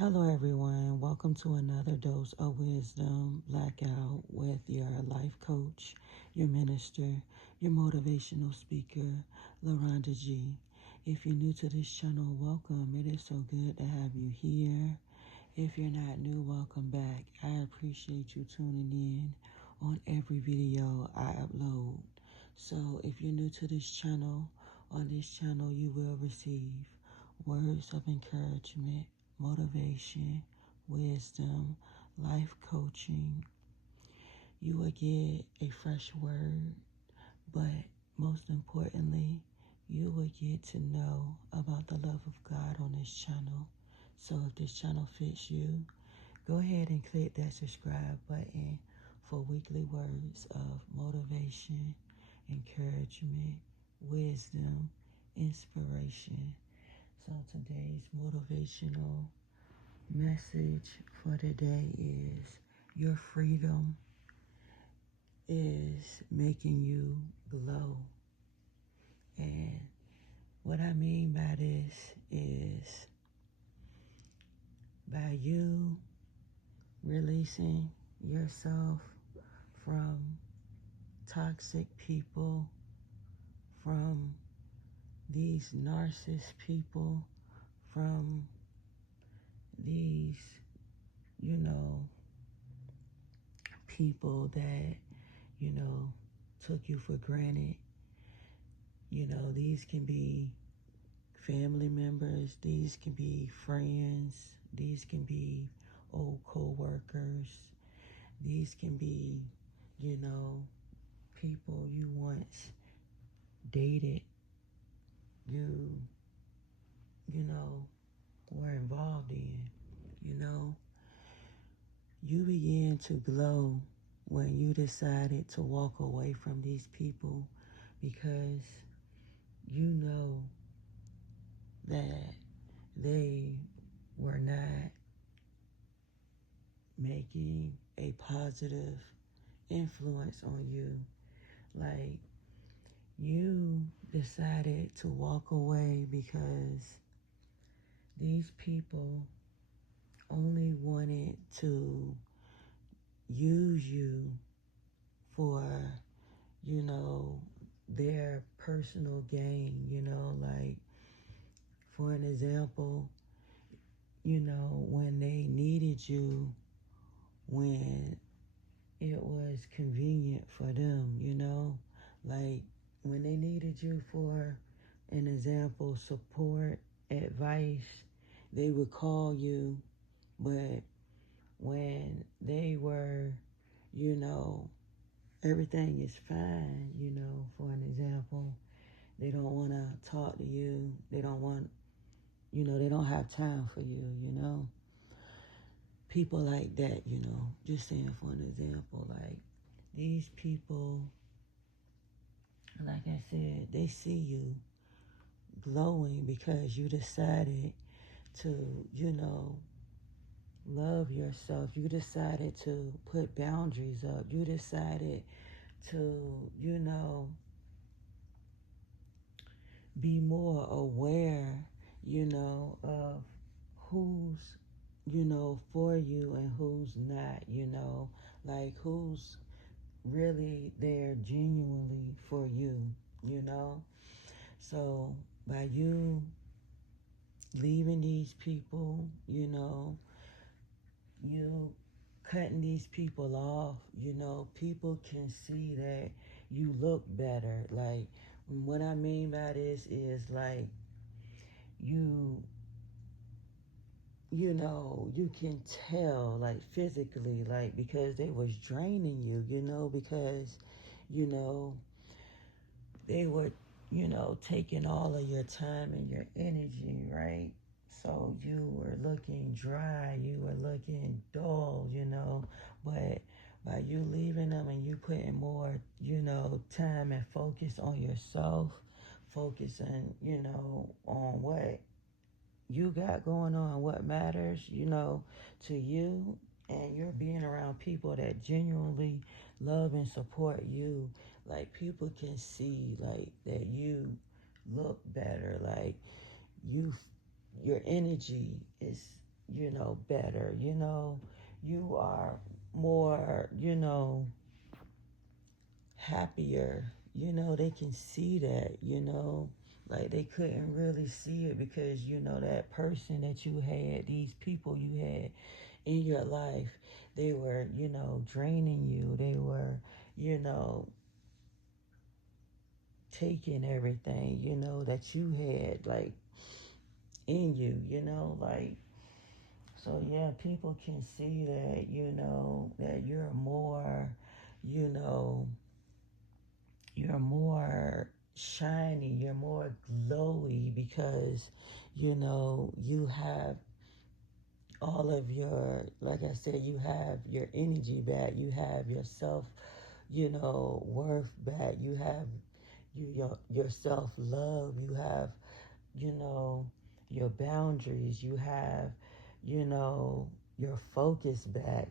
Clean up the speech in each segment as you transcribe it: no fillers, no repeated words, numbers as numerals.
Hello, everyone. Welcome to another dose of wisdom blackout with your life coach, your minister, your motivational speaker, LaRonda G. If you're new to this channel, welcome. It is so good to have you here. If you're not new, welcome back. I appreciate you tuning in on every video I upload. So if you're new to this channel, on this channel you will receive words of encouragement, motivation, wisdom, life coaching. You will get a fresh word, but most importantly, you will get to know about the love of God on this channel. So if this channel fits you, go ahead and click that subscribe button for weekly words of motivation, encouragement, wisdom, inspiration. So today's motivational message for today is your freedom is making you glow. And what I mean by this is by you releasing yourself from toxic people, from these narcissist people, from these, people that, took you for granted. These can be family members, these can be friends, these can be old co-workers, these can be, people you once dated, you were involved in, you know. You began to glow when you decided to walk away from these people because you know that they were not making a positive influence on you. Like, you decided to walk away because these people only wanted to use you for, their personal gain, like, for an example, when they needed you, when it was convenient for them, like when they needed you for an example, support, advice, they would call you, but when they were, everything is fine, for an example, they don't want to talk to you, they don't want, they don't have time for you, people like that, just saying for an example, like these people, like I said, they see you glowing because you decided to, love yourself. You decided to put boundaries up. You decided to, be more aware, of who's, for you and who's not, like who's really there genuinely for you, So by you leaving these people, you cutting these people off, people can see that you look better. Like, what I mean by this is like you can tell, like physically, like because they was draining you, because, you know, they were, taking all of your time and your energy, right? So you were looking dry, you were looking dull, but by you leaving them and you putting more, time and focus on yourself, focusing, on what you got going on, what matters, to you, and you're being around people that genuinely love and support you, like people can see like that you look better, like you, your energy is, better. You are more, happier. They can see that, like they couldn't really see it because, that person that you had, these people you had in your life, they were, draining you. They were, taking everything, that you had, like, in you, like, so yeah, people can see that, that you know, you're more shiny, you're more glowy because, you have all of your, like I said, you have your energy back, you have yourself, worth back, you have your self love, you have, you know, your boundaries, you have, your focus back,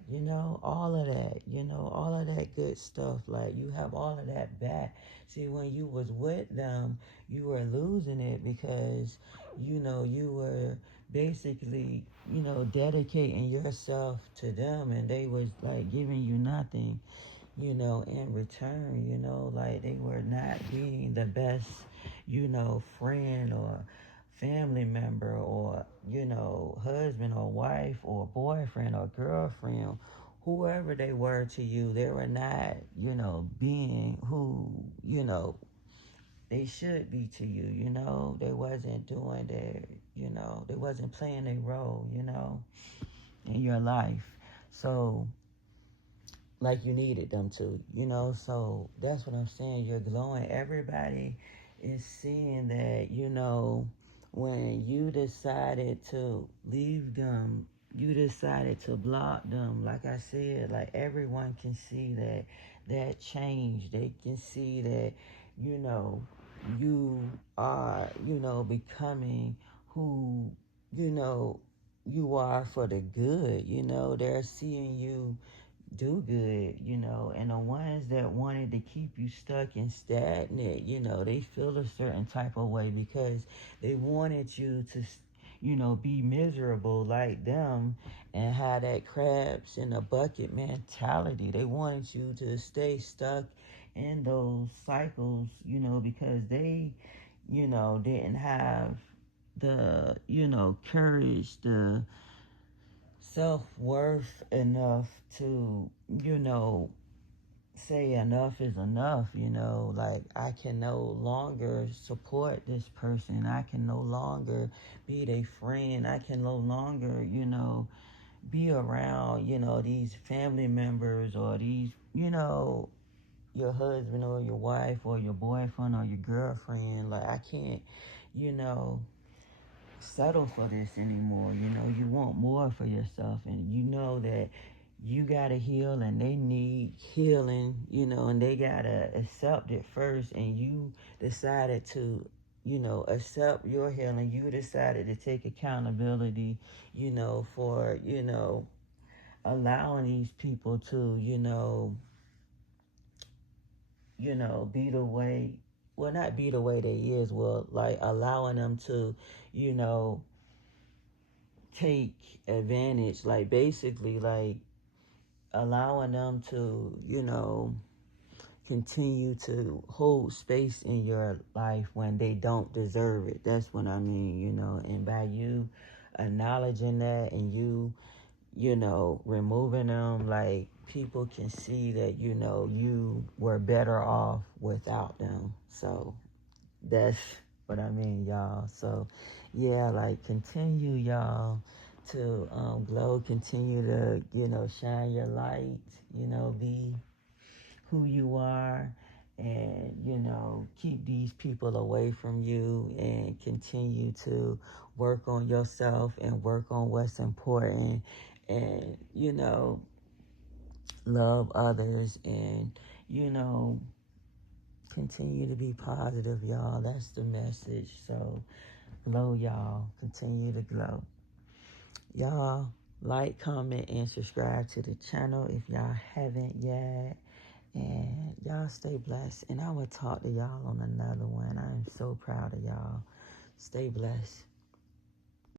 all of that, all of that good stuff. Like you have all of that back. See, when you was with them, you were losing it because, you were basically, dedicating yourself to them and they was like giving you nothing, in return, like they were not being the best, friend or family member or, husband or wife or boyfriend or girlfriend, whoever they were to you, they were not, being who, they should be to you, they wasn't doing their, they wasn't playing a role, in your life. So, like you needed them to, so that's what I'm saying. You're glowing. Everybody is seeing that, when you decided to leave them, you decided to block them. Like I said, like everyone can see that change. They can see that, you are, becoming who, you are for the good. They're seeing you do good, and the ones that wanted to keep you stuck and stagnant, they feel a certain type of way because they wanted you to, be miserable like them and have that crabs in a bucket mentality. They wanted you to stay stuck in those cycles, because they, didn't have the, courage, the self-worth enough to, say enough is enough, like I can no longer support this person. I can no longer be their friend. I can no longer, be around, these family members or these, your husband or your wife or your boyfriend or your girlfriend. Like I can't, you know, settle for this anymore. You want more for yourself, and you know that you gotta heal and they need healing, and they gotta accept it first. And you decided to, accept your healing. You decided to take accountability, for, allowing these people to, be the way, well, not be the way they is, well, like allowing them to, you know, take advantage, like basically like allowing them to, continue to hold space in your life when they don't deserve it. That's what I mean, and by you acknowledging that and you, removing them, like people can see that, you were better off without them. So that's what I mean, y'all. So yeah, like continue, y'all, to glow, continue to, shine your light, be who you are, and, keep these people away from you and continue to work on yourself and work on what's important and, love others and, continue to be positive, y'all. That's the message. So glow, y'all. Continue to glow. Y'all, like, comment, and subscribe to the channel if y'all haven't yet. And y'all stay blessed. And I will talk to y'all on another one. I am so proud of y'all. Stay blessed.